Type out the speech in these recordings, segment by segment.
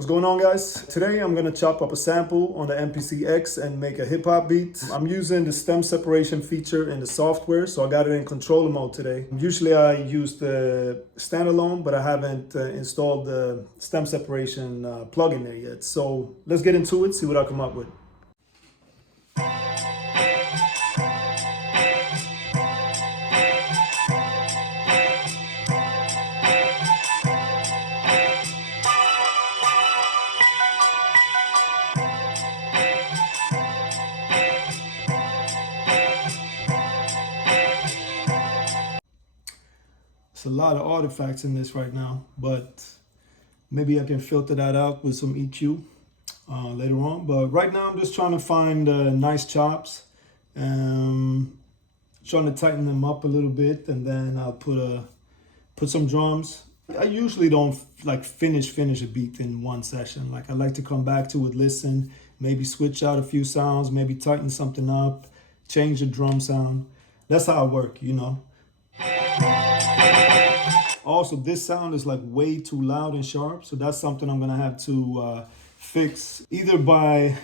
What's going on, guys? Today I'm gonna chop up a sample on the MPC X and make a hip hop beat. I'm using the stem separation feature in the software, so I got it in controller mode today. Usually I use the standalone, but I haven't installed the stem separation plugin there yet. So let's get into it, see what I come up with. It's a lot of artifacts in this right now, but maybe I can filter that out with some EQ later on. But right now I'm just trying to find nice chops, trying to tighten them up a little bit, and then I'll put some drums. I usually don't like finish a beat in one session. Like I like to come back to it, listen, maybe switch out a few sounds, maybe tighten something up, change the drum sound. That's how I work, you know. Also, this sound is like way too loud and sharp, so that's something I'm gonna have to fix, either by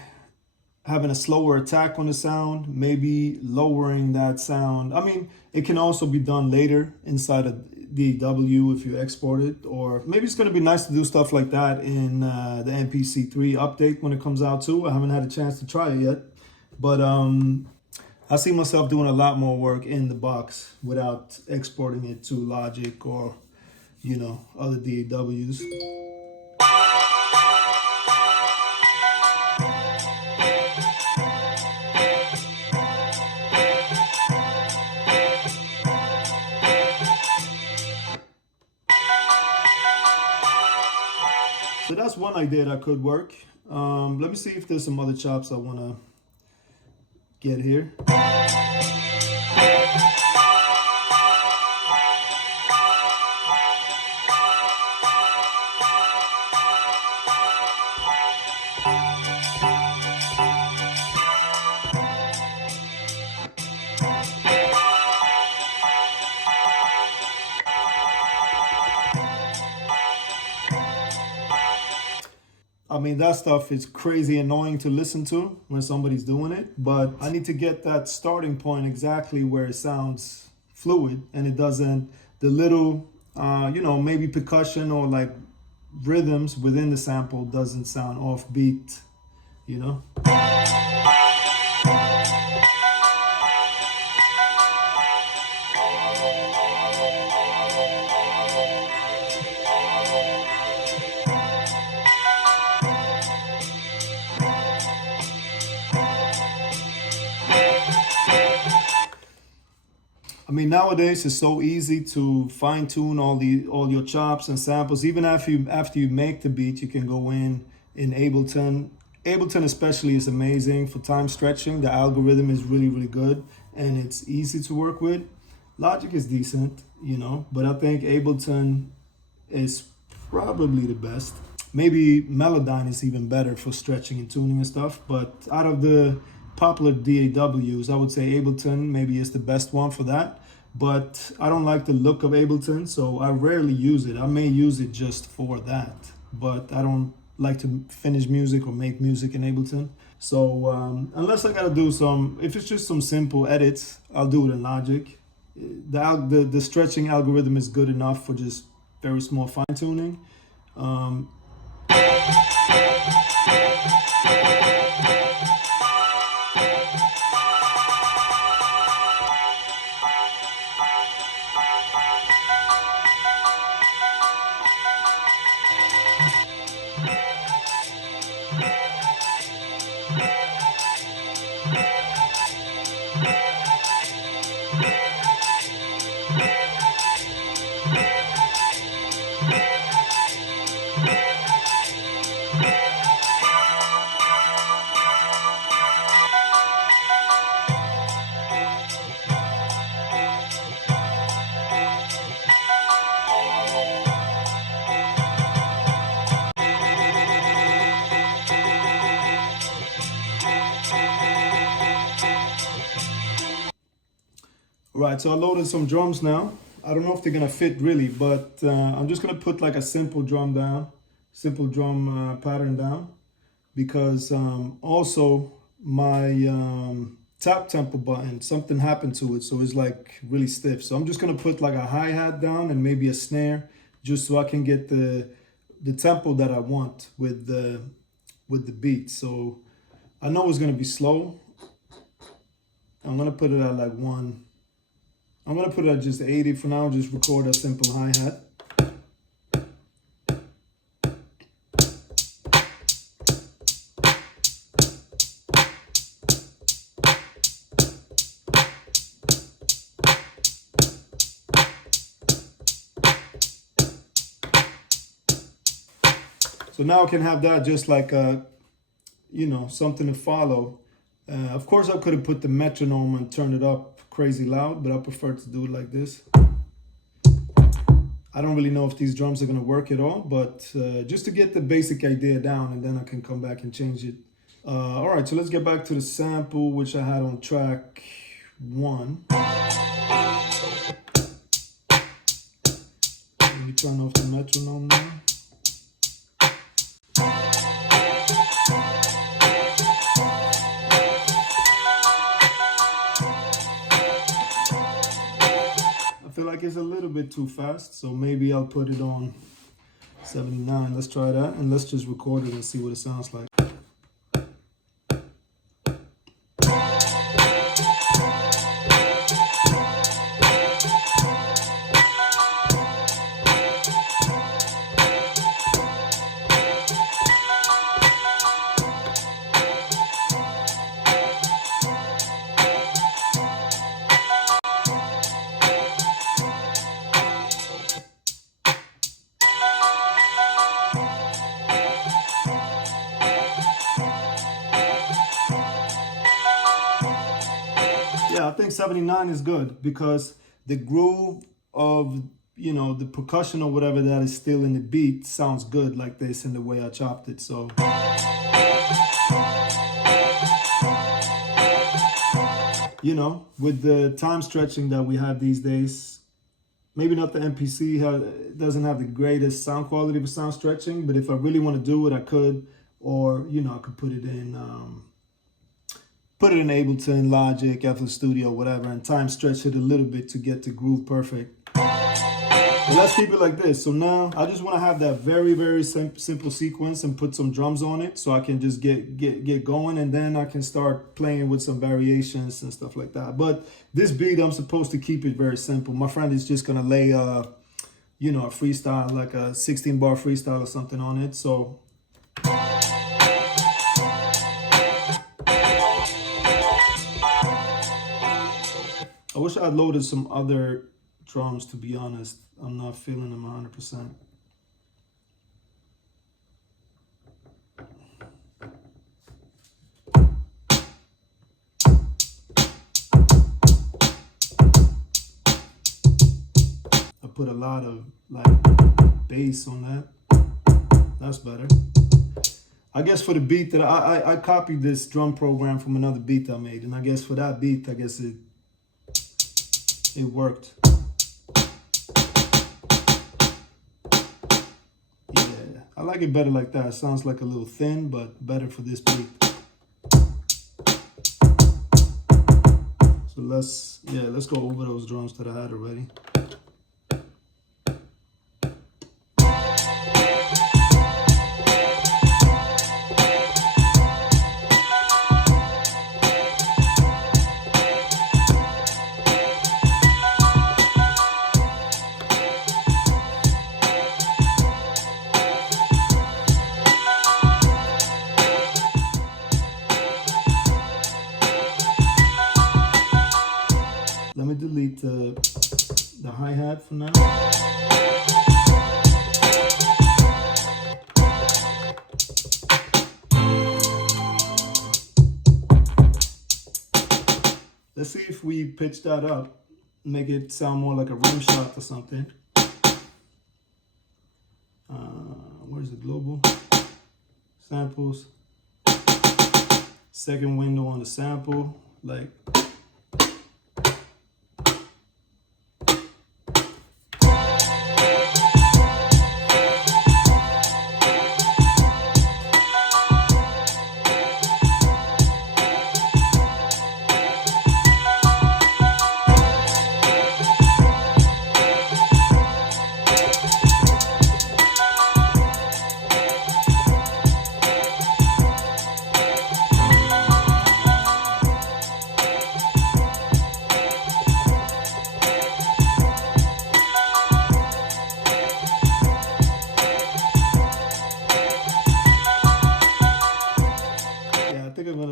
having a slower attack on the sound, maybe lowering that sound. I mean, it can also be done later inside of DAW if you export it, or maybe it's gonna be nice to do stuff like that in the MPC 3 update when it comes out too. I haven't had a chance to try it yet, but I see myself doing a lot more work in the box without exporting it to Logic or, you know, other DAWs. So that's one idea that could work. Let me see if there's some other chops I want to get here. I mean, that stuff is crazy annoying to listen to when somebody's doing it, but I need to get that starting point exactly where it sounds fluid and it doesn't, the little, you know, maybe percussion or like rhythms within the sample doesn't sound offbeat, you know? I mean, nowadays it's so easy to fine tune all your chops and samples. Even after you make the beat, you can go in Ableton. Ableton especially is amazing for time stretching. The algorithm is really good and it's easy to work with. Logic is decent, you know, but I think Ableton is probably the best. Maybe Melodyne is even better for stretching and tuning and stuff, but out of the popular DAWs, I would say Ableton maybe is the best one for that, but I don't like the look of Ableton, so I rarely use it. I may use it just for that, but I don't like to finish music or make music in Ableton. So unless I gotta do if it's just some simple edits, I'll do it in Logic. The stretching algorithm is good enough for just very small fine tuning. Right, so I loaded some drums now. I don't know if they're gonna fit really, but I'm just gonna put like a simple drum down. simple drum pattern down, because also my tap tempo button, something happened to it, so it's like really stiff. So I'm just gonna put like a hi-hat down and maybe a snare, just so I can get the tempo that I want with the beat. So I know it's gonna be slow. I'm gonna put it at like 1. I'm gonna put it at just 80 for now, just record a simple hi-hat. So now I can have that just like a, you know, something to follow. Of course, I could have put the metronome and turned it up crazy loud, but I prefer to do it like this. I don't really know if these drums are gonna work at all, but just to get the basic idea down, and then I can come back and change it. All right, so let's get back to the sample, which I had on track 1. Let me turn off the metronome now. I feel like it's a little bit too fast, so maybe I'll put it on 79. Let's try that, and let's just record it and see what it sounds like. Yeah, I think 79 is good because the groove of, you know, the percussion or whatever that is still in the beat sounds good like this in the way I chopped it. So you know, with the time stretching that we have these days, maybe not the MPC doesn't have the greatest sound quality for sound stretching, but if I really want to do it, I could, or you know, I could put it in Ableton, Logic, FL Studio, whatever, and time stretch it a little bit to get the groove perfect. But let's keep it like this. So now I just want to have that very, very simple sequence and put some drums on it so I can just get going, and then I can start playing with some variations and stuff like that. But this beat, I'm supposed to keep it very simple. My friend is just going to lay, you know, a freestyle, like a 16-bar freestyle or something on it. So I wish I had loaded some other drums, to be honest. I'm not feeling them 100%. I put a lot of like bass on that. That's better. I guess for the beat that I copied this drum program from another beat I made, and I guess for that beat, I guess it worked. Yeah, I like it better like that. It sounds like a little thin, but better for this beat. So let's go over those drums that I had already. Let me delete the hi-hat for now. Let's see if we pitch that up, make it sound more like a rim shot or something. Where's the global? Samples. Second window on the sample, like.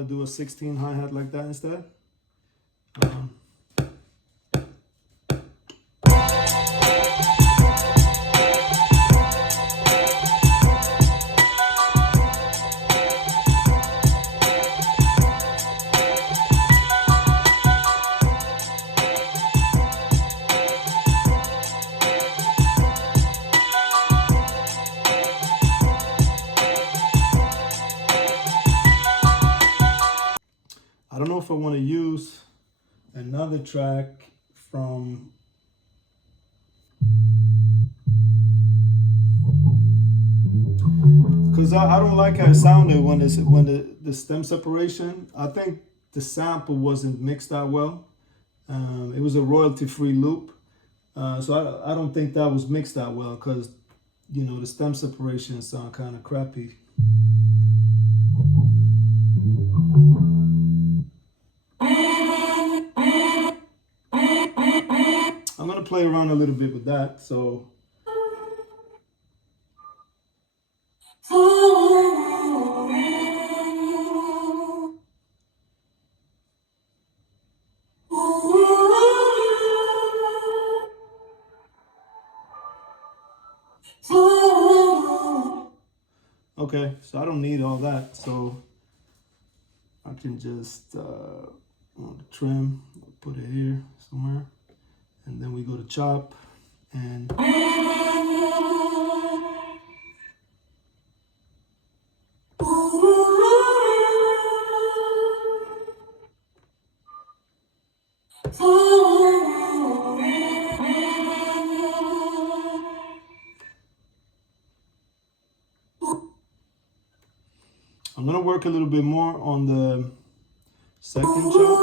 to do a 16 hi-hat like that instead. Um, I don't know if I want to use another track from because I don't like how it sounded when the stem separation. I think the sample wasn't mixed that well. It was a royalty-free loop, so I don't think that was mixed that well because the stem separation sound kind of crappy. I'm gonna play around a little bit with that. So. Okay, so I don't need all that, so I can just trim, put it here somewhere, and then we go to chop, and I'm gonna work a little bit more on the second chop.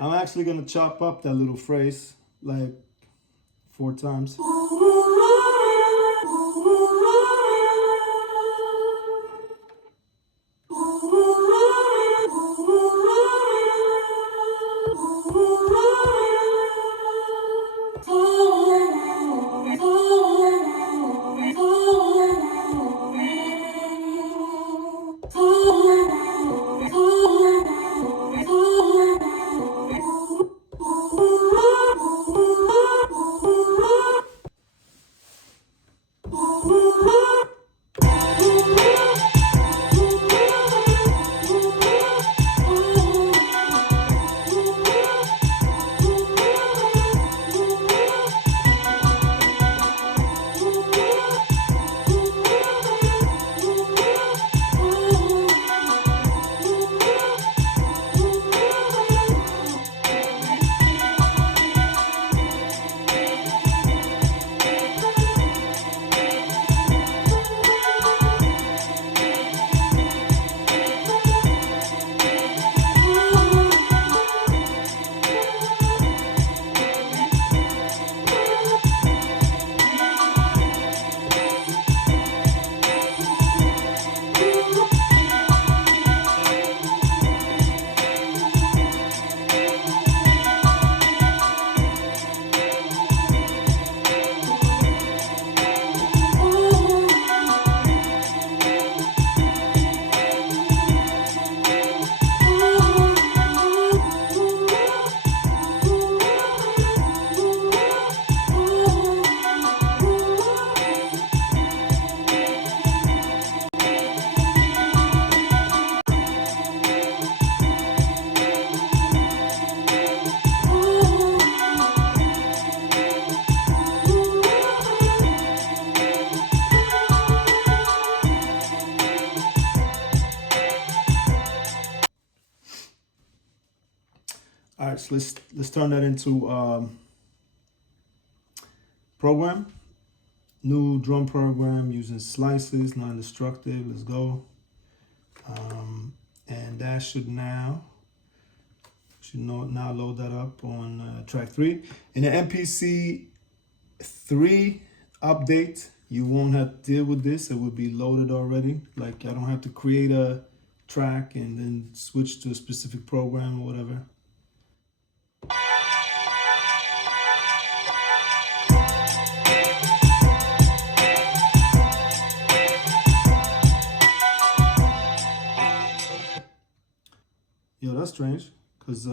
I'm actually gonna chop up that little phrase like 4 times. All right, so let's turn that into program. New drum program using slices, non-destructive. Let's go. And that should now load that up on track 3. In the MPC 3 update, you won't have to deal with this. It will be loaded already. Like I don't have to create a track and then switch to a specific program or whatever. Yo, that's strange, because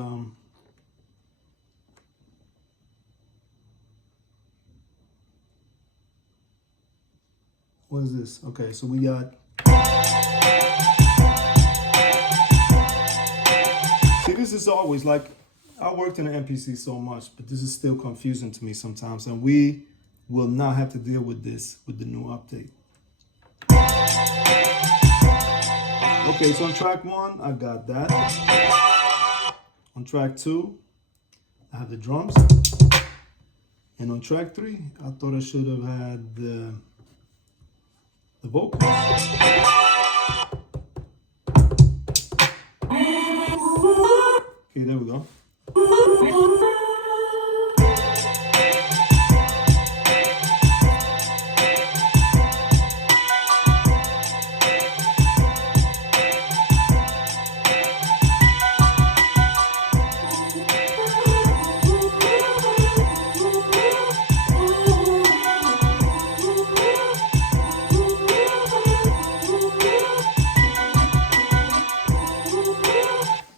what is this? Okay, so we got, see, this is always like, I worked in the MPC so much, but this is still confusing to me sometimes, and we will not have to deal with this with the new update. Okay, so on track 1, I got that. On track 2, I have the drums. And on track 3, I thought I should have had the vocals. Okay, there we go.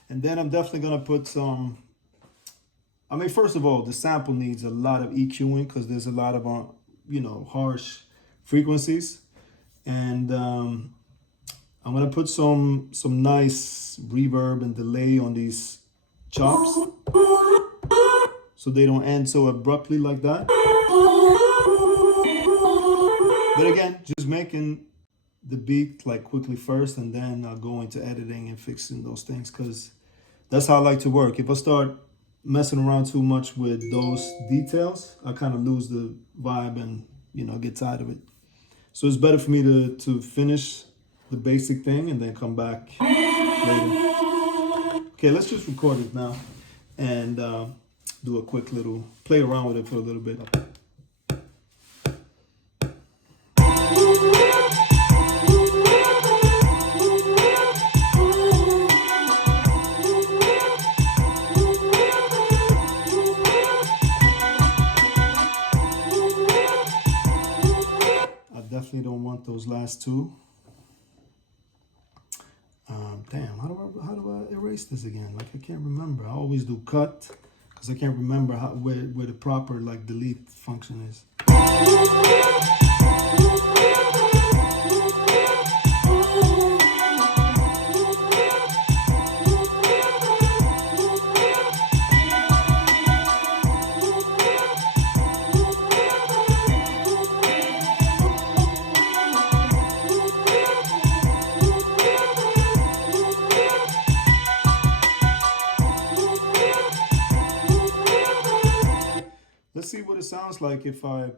And then I'm definitely gonna put some, I mean, first of all, the sample needs a lot of EQing because there's a lot of, harsh frequencies. And I'm gonna put some nice reverb and delay on these chops so they don't end so abruptly like that. But again, just making the beat like quickly first, and then I'll go into editing and fixing those things, because that's how I like to work. If I start messing around too much with those details, I kind of lose the vibe and, get tired of it. So it's better for me to finish the basic thing and then come back later. Okay, let's just record it now and do a quick little play around with it for a little bit. Definitely don't want those last two. Damn, how do I erase this again? Like, I can't remember. I always do cut because I can't remember where the proper like delete function is. Let's see what it sounds like if I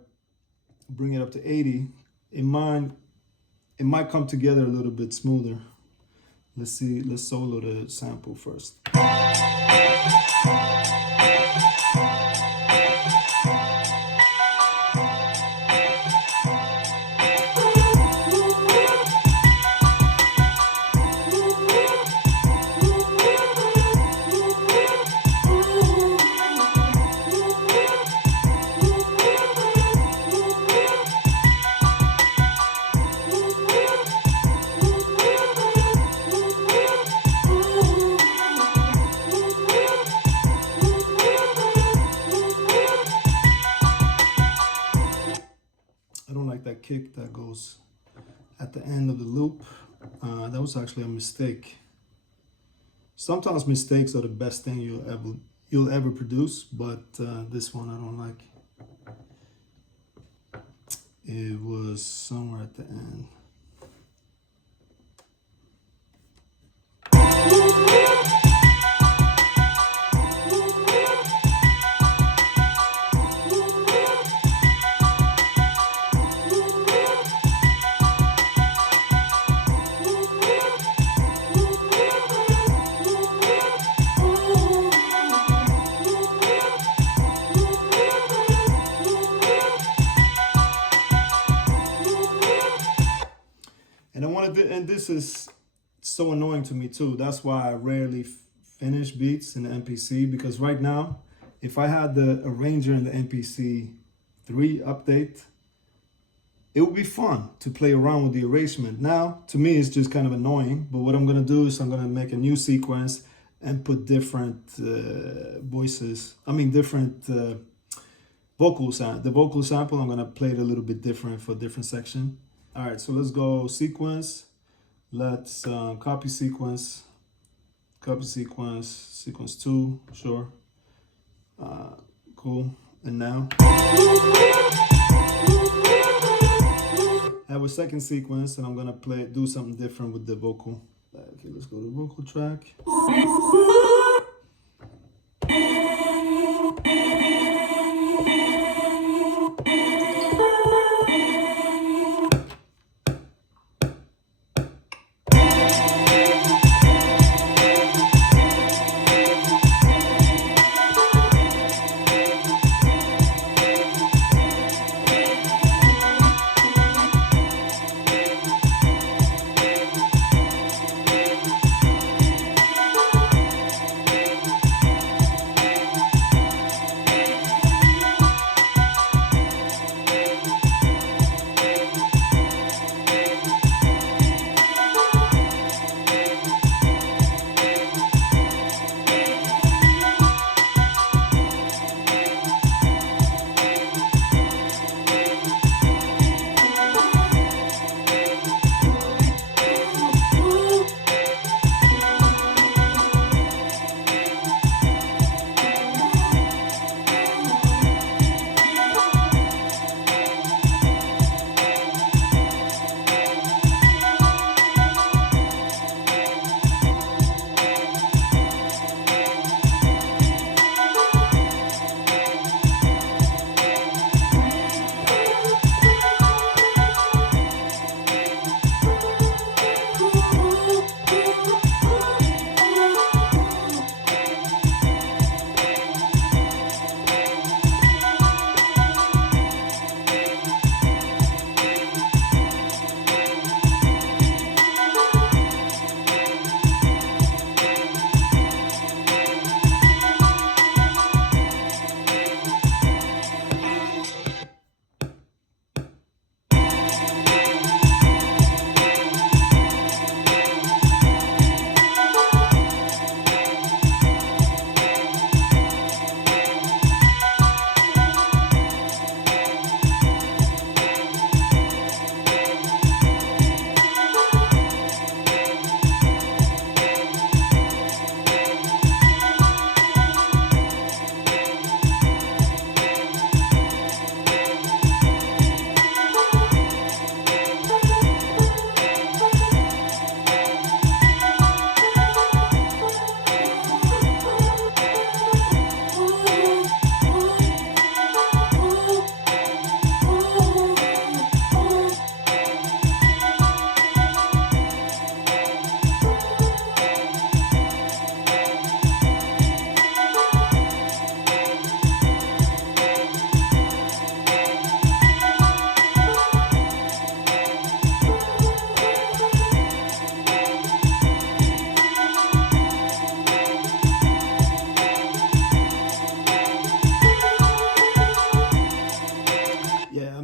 bring it up to 80. It might come together a little bit smoother. Let's see, let's solo the sample first. That kick that goes at the end of the loop, that was actually a mistake. Sometimes mistakes are the best thing you'll ever produce, but this one I don't like. It was somewhere at the end. And this is so annoying to me too. That's why I rarely finish beats in the MPC, because right now, if I had the arranger in the MPC 3 update, it would be fun to play around with the arrangement. Now, to me, it's just kind of annoying, but what I'm gonna do is I'm gonna make a new sequence and put different different vocals. The vocal sample, I'm gonna play it a little bit different for different section. All right, so let's go sequence. Let's copy sequence, sequence 2, sure. Cool, and now I have a second sequence, and I'm gonna do something different with the vocal. Okay, let's go to vocal track.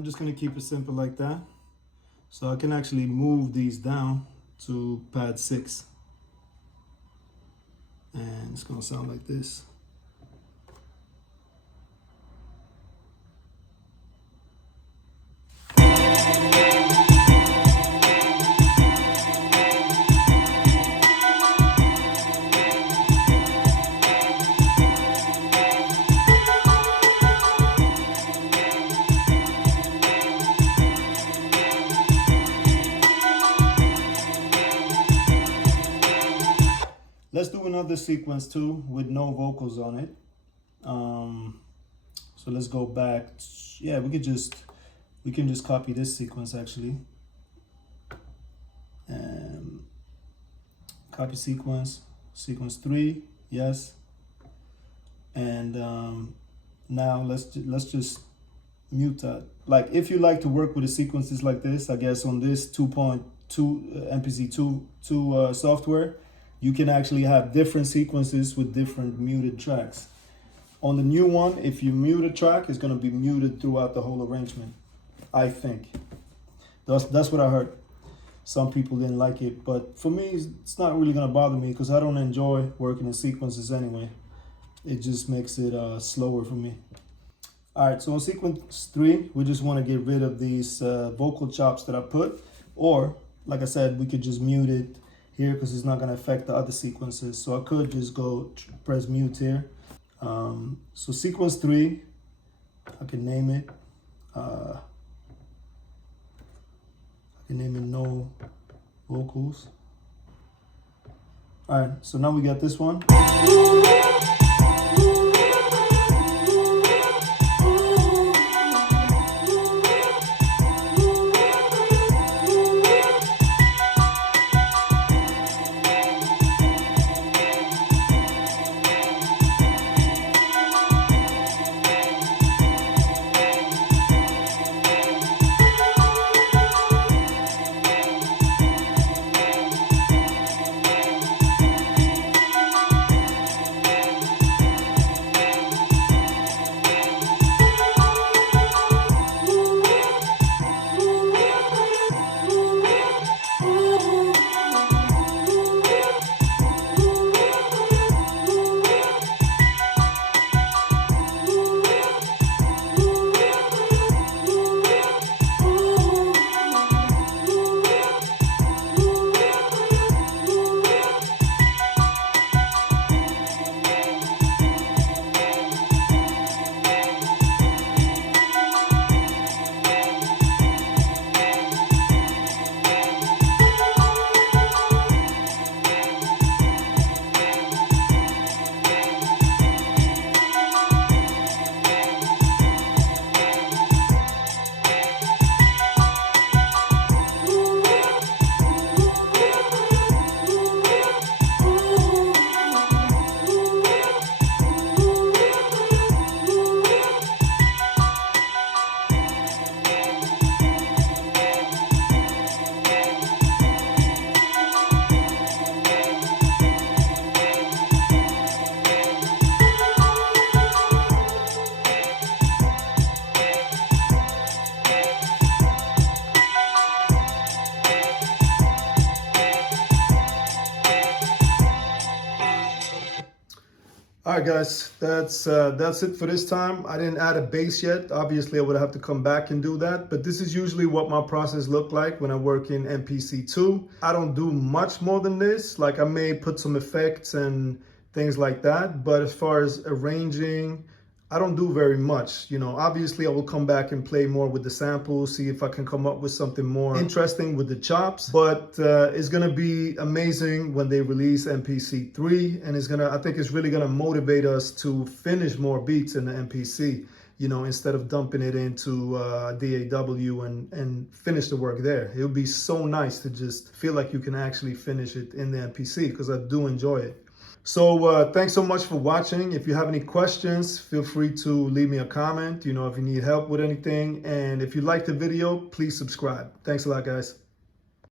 Just gonna keep it simple like that. So I can actually move these down to pad 6. And it's gonna sound like this. Let's do another sequence too with no vocals on it. So let's go back. Yeah, we can just copy this sequence actually. Copy sequence 3, yes. And now let's just mute that. Like if you like to work with the sequences like this, I guess on this 2.0 MPC2 software, you can actually have different sequences with different muted tracks. On the new one, if you mute a track, it's going to be muted throughout the whole arrangement, I think. That's what I heard. Some people didn't like it, but for me, it's not really going to bother me because I don't enjoy working in sequences anyway. It just makes it slower for me. All right, so in sequence 3, we just want to get rid of these vocal chops that I put, or like I said, we could just mute it here because it's not going to affect the other sequences. So I could just go press mute here. So sequence 3, I can name it. I can name it no vocals. All right, so now we got this one. All right, guys, that's it for this time. I didn't add a bass yet. Obviously, I would have to come back and do that, but this is usually what my process look like when I work in MPC2. I don't do much more than this. Like, I may put some effects and things like that, but as far as arranging, I don't do very much. You know, obviously I will come back and play more with the samples, see if I can come up with something more interesting with the chops. But it's gonna be amazing when they release MPC 3, and I think it's really gonna motivate us to finish more beats in the MPC, you know, instead of dumping it into DAW and finish the work there. It would be so nice to just feel like you can actually finish it in the MPC, because I do enjoy it. So thanks so much for watching. If you have any questions, feel free to leave me a comment, you know, if you need help with anything. And if you liked the video, please subscribe. Thanks a lot, guys.